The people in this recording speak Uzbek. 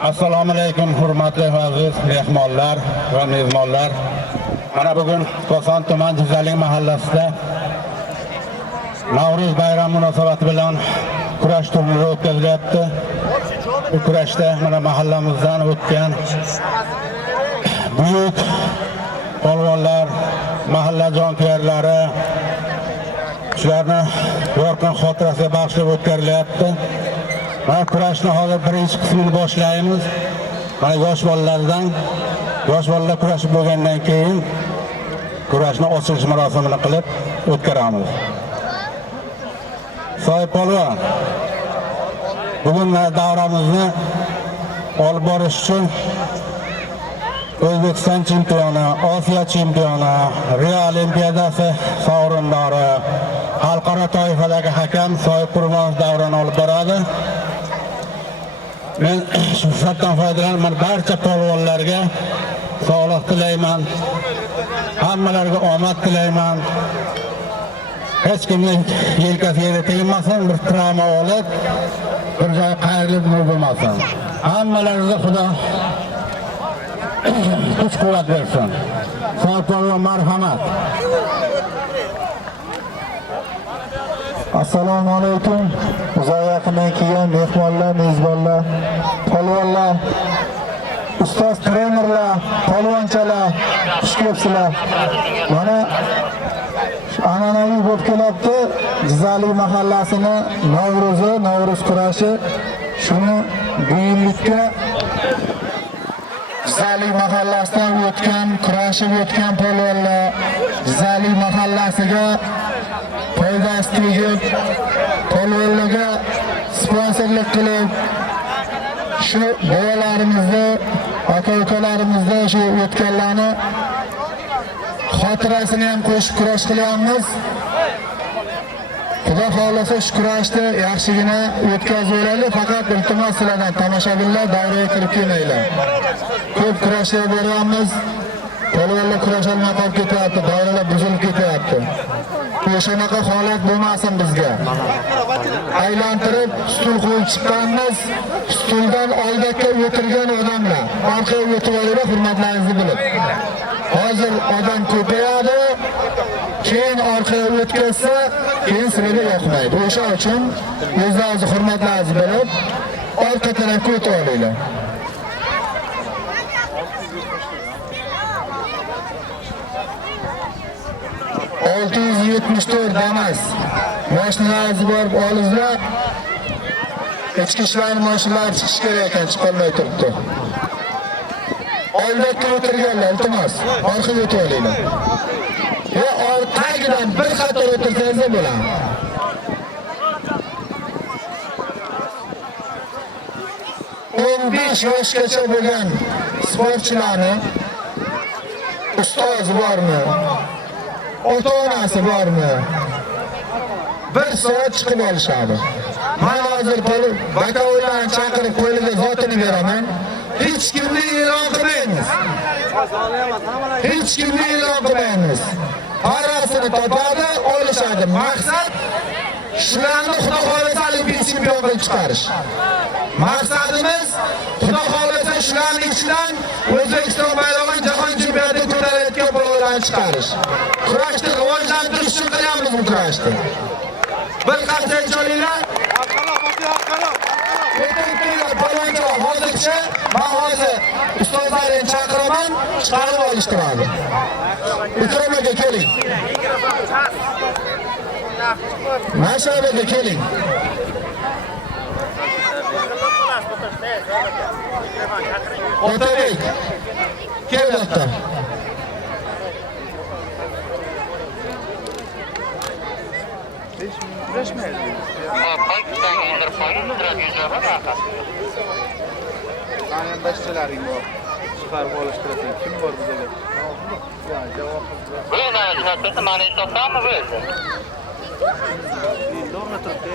Assalomu alaykum hurmatli va aziz mehmonlar va mezbonlar. Mana bugun Koson tuman Jizalik mahallasida Navro'z bayrami munosabati bilan kurash turniri o'tkazilyapti. Bu kurashda mana mahallamizdan o'tgan buyuk polvonlar, mahalla jonkuyarlari shularni yorqin xotirasiga bag'ishlab o'tkazilyapti. Mana kurashni hozir birinchi qismini boshlaymiz. Mana yosh bolalar kurashib bo'lgandan keyin kurashni ochilish marosimini qilib o'tkazamiz. Soy polvon, bugun davramizni olib borish uchun O'zbekiston chempioni, Osiyo chempioni, Rio Olimpiadasi sovrindori, xalqaro toifadagi hakam Soy Qurbonov davrini olib boradi. Men shu fursatdan foydalanib barcha polvonlarga sog'lik tilayman. Hammalarga omad tilayman. Hech kimning yelkasiga tegmasin, bir travma olib, bir joy qayrilib bo'lmasin. Hammalarga Xudo kuch-quvvat bersin. Soy polvon marhamat. Assalomu alaykum. Uzoq yaqindan kelgan mehmonlar, mezbonlar, polvonlar, ustoz trenerlar, polvonchalar, xush kelibsizlar. Mana an'anaviy bo'lib kelyapti Jizalik mahallasini Navro'z kurashi. Shuni bu yillikka Jizalik mahallasidan kurashib o'tgan polvonlar Jizalik mahallasiga foydasi tegib, polvonlarga sponsorlik qilib, shu bolalarimizni, aka-ukalarimizni shu o'tganlarni xotirasini ham qo'shib kurash qilyapmiz. Xudo xolasa shu kurashni yaxshigina o'tkazib o'raylik. Faqat iltimos sizlardan tomoshabinlar davraga kirib kelmanglar. Ko'p kurashlar beryapmiz. Polvonlar kurash olmay qolib ketyapti, davralar buzilib ketyapti. O'shanaqa holat bo'lmasin bizga. Aylantirib stul qo'yib chiqqanmiz. Stuldan oldakka o'tirgan odamlar orqaga o'tib olinglar, hurmatlaringizni bilib. Hozir odam ko'payadi, keyin orqaga o'tkazsa, keyin sizlarga yoqmaydi. O'sha uchun o'zlaringizni hurmatlaringizni bilib, orqa tarafga o'tib olinglar. $674 damas mashinalaringizni borib olinglar. Ichki ishlar mashinalari chiqish kerak ekan, chiqolmay turibdi. Oldakka o'tirganlar, iltimos, orqaga o'tib olinglar. Va tagidan bir qator o'tirsangiz bo'ladi. o'n 15 yoshgacha bo'lgan sportchilarni ustoz bormi? Ota-onasi bormi? Bir soat chiqib olishadi. Men hozir bakovlarni chaqirib qo'liga zotini beraman. Hech kimni e'lon qilmaymiz. Hech kimni e'lon qilmaymiz. Parasini topadi, olishadi. Maqsad shularni Xudo xolasa olimpiya chempion qilib chiqarish. Maqsadimiz Xudo xolasa shularning ichidan O'zbekiston bayrog'ini jahon chempionatida ko'tarayotgan bolalarni chiqarish. Kurashni rivojlantirish uchun qilyapmiz bu kurashni. Bir qancha olinglar. Hozircha men hozir ustozlarni chaqiraman, chiqarib olishtiradi. Ikromaga keling. Mashabaga keling. Otabek. Kel yoqqa. Yandaşçılarım var. Çıkarıp oluşturasın. Kim var bize? Yani cevap. Böyle zaten mani toplam mı böyle? Doğru mu tuttu?